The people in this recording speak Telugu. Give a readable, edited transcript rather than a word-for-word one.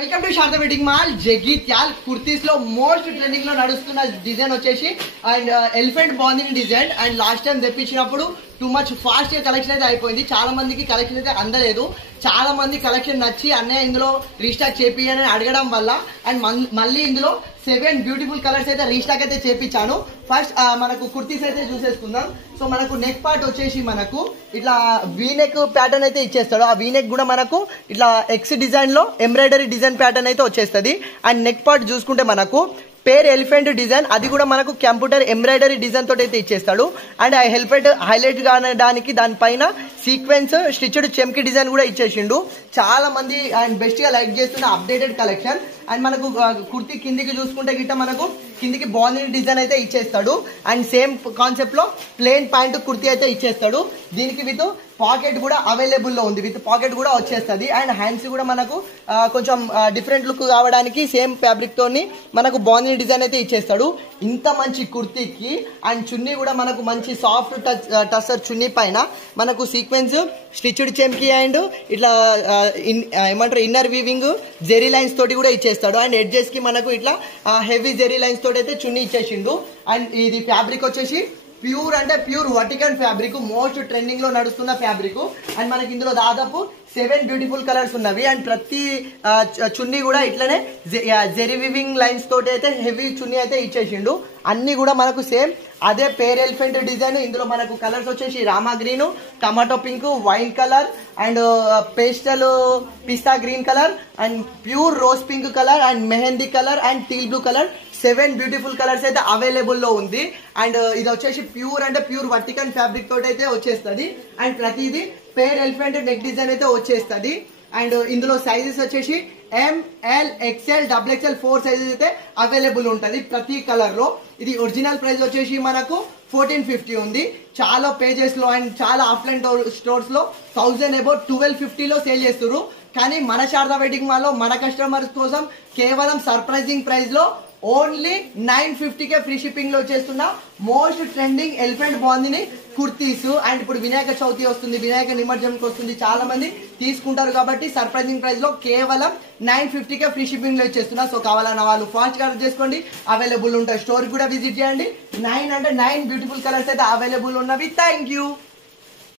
Welcome to Sharada wedding mall Jagtial. Kurtis లో మోస్ట్ ట్రెండింగ్ లో నడుస్తున్న డిజైన్ వచ్చేసి అండ్ ఎలిఫెంట్ బాందింగ్ డిజైన్. అండ్ లాస్ట్ టైం తెప్పించినప్పుడు టూ మచ్ ఫాస్ట్ గా కలెక్షన్ అయితే అయిపోయింది. చాలా మందికి కలెక్షన్ అయితే అందలేదు. చాలా మంది కలెక్షన్ నచ్చి అన్నయ్య ఇందులో రీస్టాక్ చేపియని అడగడం వల్ల అండ్ మళ్ళీ ఇందులో 7 బ్యూటిఫుల్ కలర్స్ అయితే రీస్టాక్ అయితే చేపించాను. ఫస్ట్ మనకు కుర్తీస్ అయితే చూసేసుకుందాం. సో మనకు నెక్ పార్ట్ వచ్చేసి మనకు ఇట్లా వీనెక్ ప్యాటర్న్ అయితే ఇచ్చేస్తాడు. ఆ వీనెక్ కూడా మనకు ఇట్లా ఎక్స్ డిజైన్ లో ఎంబ్రాయిడరీ డిజైన్ ప్యాటర్న్ అయితే వచ్చేస్తుంది. అండ్ నెక్ పార్ట్ చూసుకుంటే మనకు పేర్ ఎలిఫెంట్ డిజైన్, అది కూడా మనకు కంప్యూటర్ ఎంబ్రాయిడరీ డిజైన్ తోటి అయితే ఇచ్చేస్తాడు. అండ్ ఆ హైలైట్ కానడానికి దానిపైన సీక్వెన్స్ స్టిచ్డ్ చెమ్కి డిజైన్ కూడా ఇచ్చేసిండు. చాలా మంది అండ్ బెస్ట్ గా లైక్ చేస్తున్న అప్డేటెడ్ కలెక్షన్. అండ్ మనకు కుర్తీ కిందికి చూసుకుంటే గిట్ట మనకు కిందికి బాందింగ్ డిజైన్ అయితే ఇచ్చేస్తాడు. అండ్ సేమ్ కాన్సెప్ట్ లో ప్లెయిన్ ప్యాంట్ కుర్తీ అయితే ఇచ్చేస్తాడు. దీనికి విత్ పాకెట్ కూడా అవైలబుల్ లో ఉంది, విత్ పాకెట్ కూడా వచ్చేస్తుంది. అండ్ హ్యాండ్స్ కూడా మనకు కొంచెం డిఫరెంట్ లుక్ కావడానికి సేమ్ ఫ్యాబ్రిక్ తోని మనకు బాందింగ్ డిజైన్ అయితే ఇచ్చేస్తాడు. ఇంత మంచి కుర్తీకి అండ్ చున్నీ కూడా మనకు మంచి సాఫ్ట్ టస్సర్ చున్నీ పైన మనకు సీక్వెన్స్ స్టిచ్డ్ చెమ్కి అండ్ ఇట్లా ఏమంటారు ఇన్నర్ వీవింగ్ జెరీ లైన్స్ తోటి కూడా ఇచ్చేస్తాడు. అండ్ ఎడ్జెస్ కి మనకు ఇట్లా హెవీ జెరీ లైన్స్ తోటి అయితే చున్నీ ఇచ్చేసిండు. అండ్ ఇది ఫ్యాబ్రిక్ వచ్చేసి ప్యూర్ అంటే pure vertical fabric, most trending లో నడుస్తున్న ఫ్యాబ్రిక్. అండ్ మనకి ఇందులో దాదాపు 7 బ్యూటిఫుల్ కలర్స్ ఉన్నవి. అండ్ ప్రతి చున్నీ కూడా ఇట్లనే జెరీ వివింగ్ లైన్స్ తోటి అయితే హెవీ చున్నీ అయితే ఇచ్చేసిండు. అన్ని కూడా మనకు సేమ్ అదే పేర్ ఎలిఫెంట్ డిజైన్. ఇందులో మనకు కలర్స్ వచ్చేసి Rama green, tomato pink, wine colour and pastel pista green colour and pure rose pink colour and mehndi colour and teal blue colour. 7 beautiful colours అయితే అవైలబుల్ లో ఉంది. అండ్ ఇది వచ్చేసి ప్యూర్ అంటే ప్యూర్ వర్టికల్ ఫ్యాబ్రిక్ తోటి అయితే వచ్చేస్తుంది. అండ్ ప్రతిదీ పేర్ ఎలిఫెంట్ నెక్ డిజైన్ అయితే వచ్చేస్తుంది. అండ్ ఇందులో సైజెస్ వచ్చేసి ML XL XXL 4 సైజెస్ అయితే అవైలబుల్ ఉంటుంది ప్రతి కలర్ లో. ఇది ఒరిజినల్ ప్రైస్ వచ్చేసి మనకు 1450 ఉంది. చాలా పేజెస్ లో అండ్ చాలా ఆఫ్లైన్ స్టోర్స్ లో 1000 అబౌట్ 1250 లో సేల్ చేస్తున్నారు. కానీ మన శారదా వెడ్డింగ్ మాల్ లో మన కస్టమర్స్ కోసం కేవలం సర్ప్రైజింగ్ ప్రైస్ లో ఓన్లీ 950కే ఫ్రీ షిప్పింగ్ లో చేస్తున్న most trending elephant bandhani kurtis. And ఇప్పుడు వినాయక చవితి వస్తుంది, వినాయక నిమజ్జనంకి వస్తుంది, చాలా మంది తీసుకుంటారు కాబట్టి సర్ప్రైజింగ్ ప్రైస్ లో కేవలం 950కే ఫ్రీ షిప్పింగ్ లో ఇచ్చేస్తున్నా. సో కావాలన్న వాళ్ళు ఫాస్ట్ గా చేసుకోండి, అవైలబుల్ ఉంటాయి. స్టోర్ కూడా విజిట్ చేయండి. 9 బ్యూటిఫుల్ కలర్స్ అయితే అవైలబుల్ ఉన్నవి. Thank you.